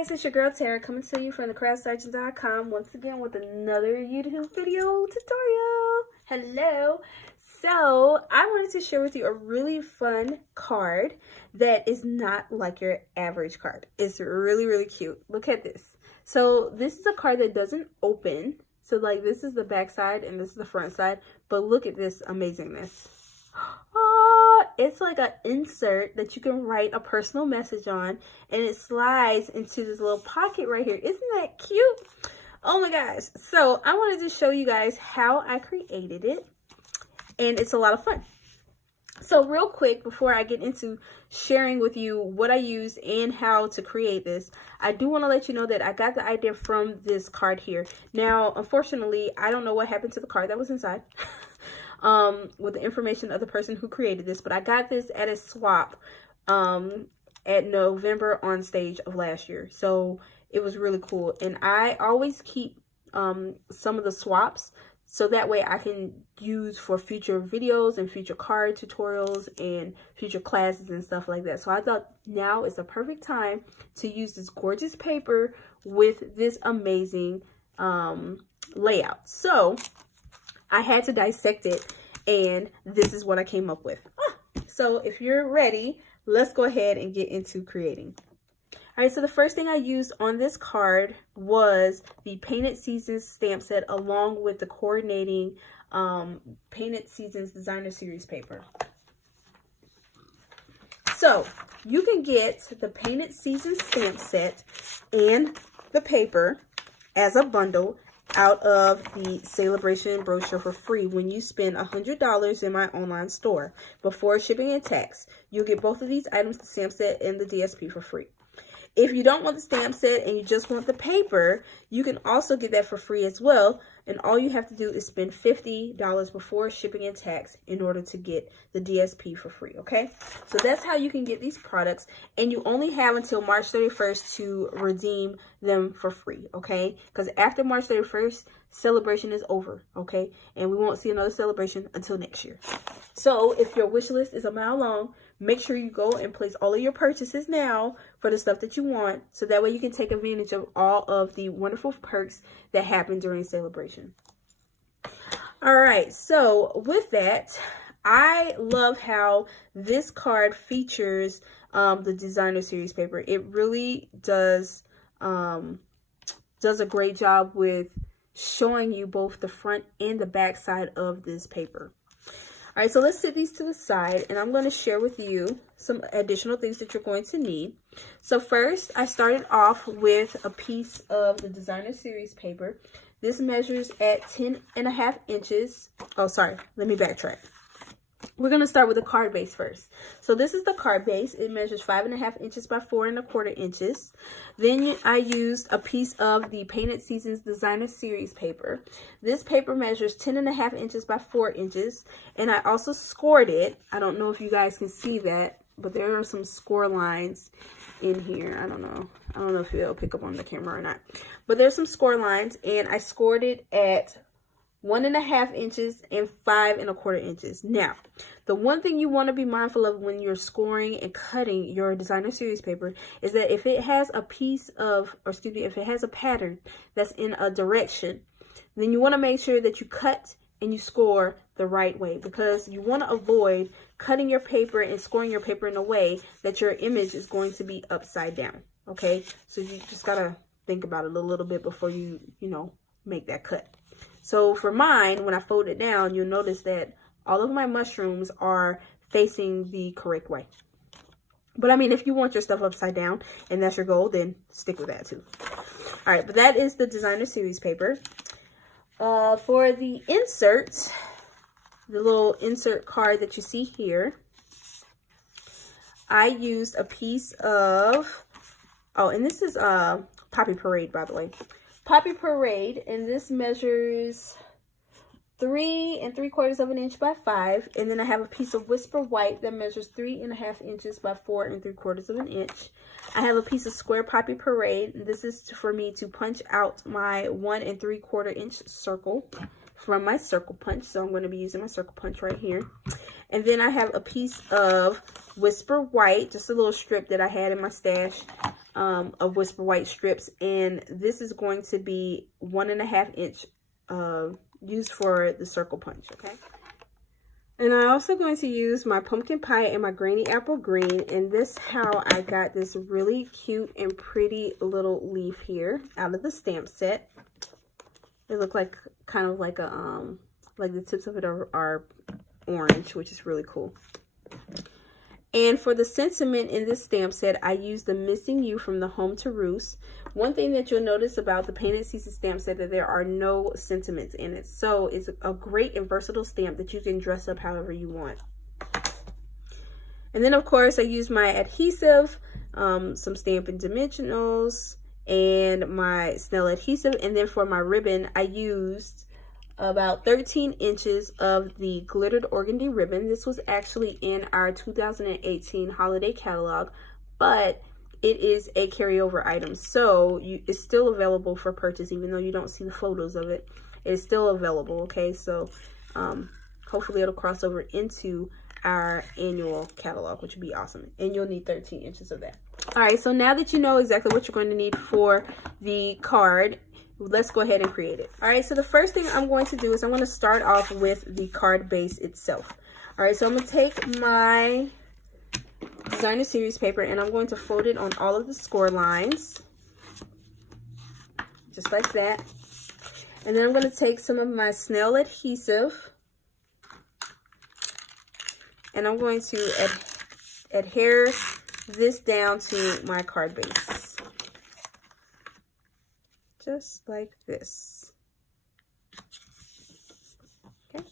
guys, it's your girl Tara coming to you from thecraftsurgeon.com once again with another YouTube video tutorial. Hello. So I wanted to share with you a really fun card that is not like your average card. It's really cute. Look at this. So this is a card that doesn't open. So like this is the back side and this is the front side. But look at this amazingness. It's like an insert that you can write a personal message on, and it slides into this little pocket right here. Isn't that cute? Oh my gosh. So I wanted to show you guys how I created it, and it's a lot of fun. So real quick, before I get into sharing with you what I used and how to create this, I do want to let you know that I got the idea from this card here. Now, unfortunately, I don't know what happened to the card that was inside. With the information of the person who created this, but I got this at a swap at November on stage of last year, so it was really cool. And I always keep some of the swaps so that way I can use for future videos and future card tutorials and future classes and stuff like that. So I thought now is the perfect time to use this gorgeous paper with this amazing layout. So I had to dissect it, and this is what I came up with. So if you're ready, let's go ahead and get into creating. All right, so the first thing I used on this card was the Painted Seasons stamp set along with the coordinating Painted Seasons Designer Series paper. So you can get the Painted Seasons stamp set and the paper as a bundle out of the Sale-a-Bration brochure for free when you spend $100 in my online store before shipping and tax. You'll get both of these items, the stamp set and the DSP, for free. If you don't want the stamp set and you just want the paper, you can also get that for free as well. And all you have to do is spend $50 before shipping and tax in order to get the DSP for free, okay? So that's how you can get these products. And you only have until March 31st to redeem them for free, okay? Because after March 31st, Sale-a-Bration is over, okay? And we won't see another Sale-a-Bration until next year. So if your wish list is a mile long, make sure you go and place all of your purchases now for the stuff that you want, so that way you can take advantage of all of the wonderful perks that happen during Sale-a-Bration. All right, so with that, I love how this card features the Designer Series paper. It really does a great job with showing you both the front and the back side of this paper. All right, so let's set these to the side, and I'm going to share with you some additional things that you're going to need. So first, I started off with a piece of the Designer Series paper. This measures at 10.5 inches. Oh, sorry, let me backtrack. We're going to start with the card base first. So this is the card base. It measures 5.5 inches by 4.25 inches. Then I used a piece of the Painted Seasons Designer Series paper. This paper measures 10.5 inches by 4 inches. And I also scored it. I don't know if you guys can see that, but there are some score lines in here. I don't know if it'll pick up on the camera or not. But there's some score lines, and I scored it at 1.5 inches and 5.25 inches. Now, the one thing you want to be mindful of when you're scoring and cutting your Designer Series paper is that if it has a piece of, or excuse me, if it has a pattern that's in a direction, then you want to make sure that you cut and you score the right way, because you want to avoid cutting your paper and scoring your paper in a way that your image is going to be upside down. Okay, so you just gotta think about it a little bit before you make that cut. So for mine, when I fold it down, you'll notice that all of my mushrooms are facing the correct way. But I mean, if you want your stuff upside down and that's your goal, then stick with that too. All right, but that is the Designer Series paper. For the insert, the little insert card that you see here, I used a piece of, and this is Poppy Parade, by the way. Poppy Parade, and this measures 3 3/4 inch by 5, and then I have a piece of Whisper White that measures 3.5 inches by 4 3/4 inch. I have a piece of Square Poppy Parade, and this is for me to punch out my 1 3/4 inch circle from my circle punch. So I'm going to be using my circle punch right here. And then I have a piece of Whisper White, just a little strip that I had in my stash. of Whisper White strips, and this is going to be 1.5 inch used for the circle punch. Okay. And I'm also going to use my pumpkin pie and my granny apple green, and this how I got this really cute and pretty little leaf here out of the stamp set. They look like kind of like a like the tips of it are orange, which is really cool. And for the sentiment in this stamp set, I used the Missing You from the Home to Roost. One thing that you'll notice about the Painted Season stamp set that there are no sentiments in it. So it's a great and versatile stamp that you can dress up however you want. And then of course I used my adhesive, some Stampin' Dimensionals, and my Snell adhesive. And then for my ribbon, I used about 13 inches of the glittered organdy ribbon. This was actually in our 2018 holiday catalog, but it is a carryover item, so it's still available for purchase. Even though you don't see the photos of it, it's still available. Okay, so hopefully it'll cross over into our annual catalog, which would be awesome. And you'll need 13 inches of that. All right, so now that you know exactly what you're going to need for the card, let's go ahead and create it. All right, so the first thing I'm going to do is I'm going to start off with the card base itself. All right, so I'm going to take my designer series paper and I'm going to fold it on all of the score lines, just like that. And then I'm going to take some of my Snell adhesive and I'm going to adhere this down to my card base. Just like this. Okay.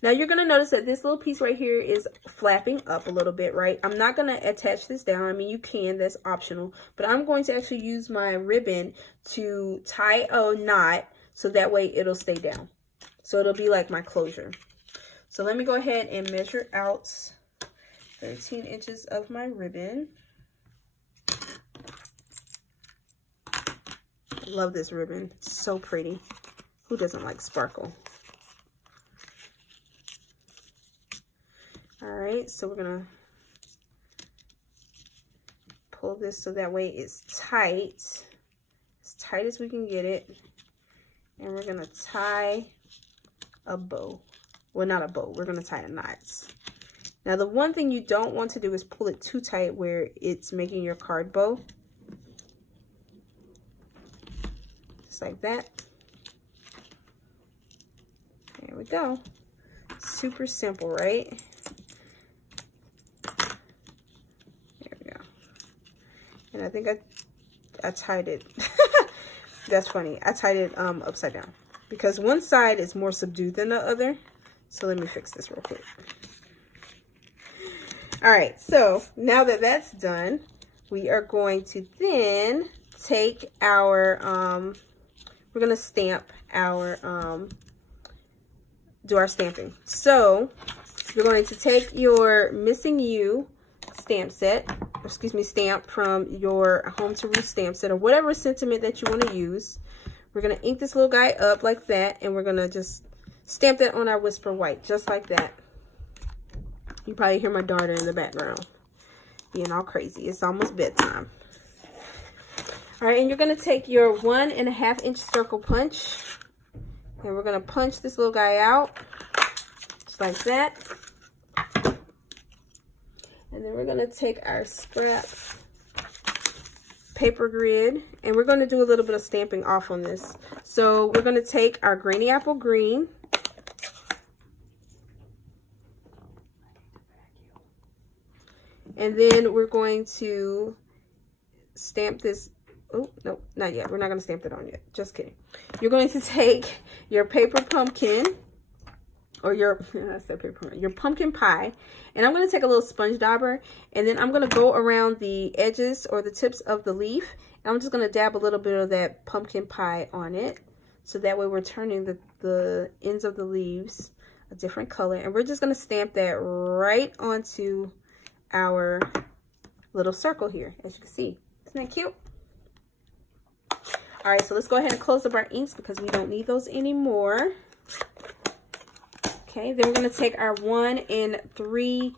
Now you're going to notice that this little piece right here is flapping up a little bit, right? I'm not going to attach this down. I mean, you can, that's optional. But I'm going to actually use my ribbon to tie a knot so that way it'll stay down. So it'll be like my closure. So let me go ahead and measure out 13 inches of my ribbon. Love this ribbon. It's so pretty. Who doesn't like sparkle? All right, so we're gonna pull this so that way it's tight as we can get it, and we're gonna tie a bow. Well, not a bow, we're gonna tie a knot. Now the one thing you don't want to do is pull it too tight where it's making your card bow. Just like that. There we go. Super simple, right? There we go. And I think I tied it. That's funny. I tied it upside down because one side is more subdued than the other. So let me fix this real quick. All right, so now that that's done, we are going to then take our we're going to stamp our, do our stamping. So you're going to take your Missing You stamp set, excuse me, stamp from your Home to Roost stamp set or whatever sentiment that you want to use. We're going to ink this little guy up like that, and we're going to just stamp that on our Whisper White, just like that. You probably hear my daughter in the background being all crazy. It's almost bedtime. All right, and you're going to take your 1.5 inch circle punch, and we're going to punch this little guy out, just like that. And then we're going to take our scrap paper grid, and we're going to do a little bit of stamping off on this. So we're going to take our granny apple green, and then we're going to stamp this. Oh, no, not yet. We're not going to stamp it on yet. Just kidding. You're going to take your paper pumpkin, or your pumpkin pie, and I'm going to take a little sponge dauber, and then I'm going to go around the edges or the tips of the leaf, and I'm just going to dab a little bit of that pumpkin pie on it, so that way we're turning the ends of the leaves a different color, and we're just going to stamp that right onto our little circle here, as you can see. Isn't that cute? All right, so let's go ahead and close up our inks because we don't need those anymore. Okay, then we're going to take our 1 3/4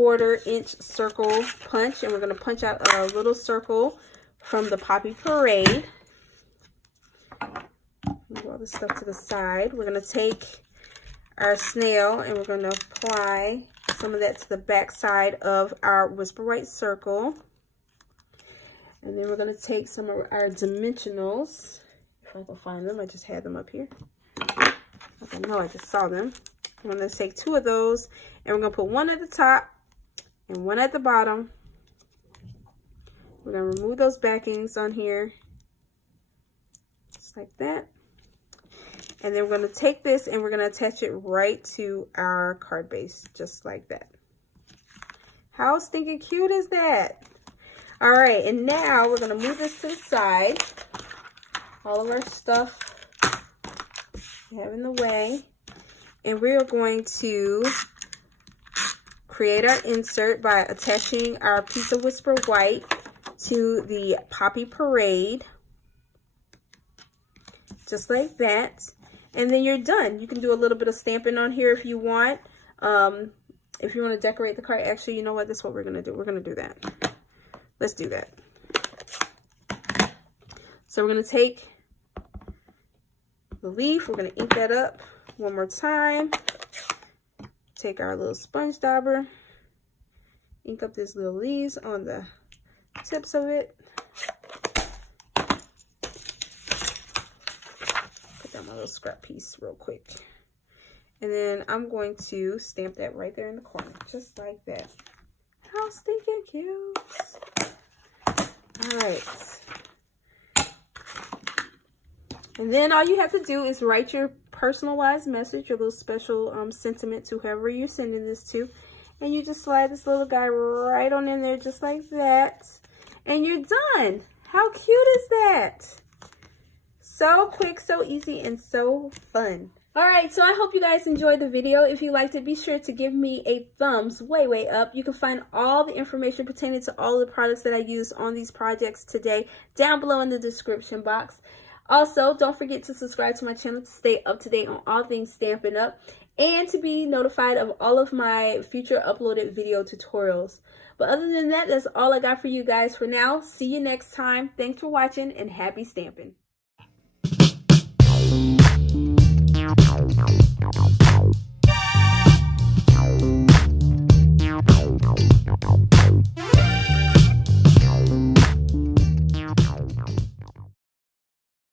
1/4 inch circle punch, and we're going to punch out a little circle from the Poppy Parade. Move all this stuff to the side. We're going to take our snail and we're going to apply some of that to the back side of our Whisper White circle. And then we're going to take some of our dimensionals. If I can find them, I just had them up here. I know I just saw them. I'm going to take 2 of those and we're going to put one at the top and one at the bottom. We're going to remove those backings on here. Just like that. And then we're going to take this and we're going to attach it right to our card base, just like that. How stinking cute is that? All right, and now we're going to move this to the side. All of our stuff we have in the way. And we're going to create our insert by attaching our piece of Whisper White to the Poppy Parade. Just like that. And then you're done. You can do a little bit of stamping on here if you want. If you want to decorate the card. Actually, you know what? That's what we're going to do. We're going to do that. Let's do that. So we're going to take the leaf. We're going to ink that up one more time. Take our little sponge dauber. Ink up these little leaves on the tips of it. My little scrap piece real quick, and then I'm going to stamp that right there in the corner, just like that. How stinking cute! All right, and then all you have to do is write your personalized message, your little special sentiment to whoever you're sending this to, and you just slide this little guy right on in there, just like that, and you're done. How cute is that? So quick, so easy, and so fun. Alright, so I hope you guys enjoyed the video. If you liked it, be sure to give me a thumbs way up. You can find all the information pertaining to all the products that I used on these projects today down below in the description box. Also, don't forget to subscribe to my channel to stay up to date on all things Stampin' Up and to be notified of all of my future uploaded video tutorials. But other than that, that's all I got for you guys for now. See you next time. Thanks for watching and happy stamping.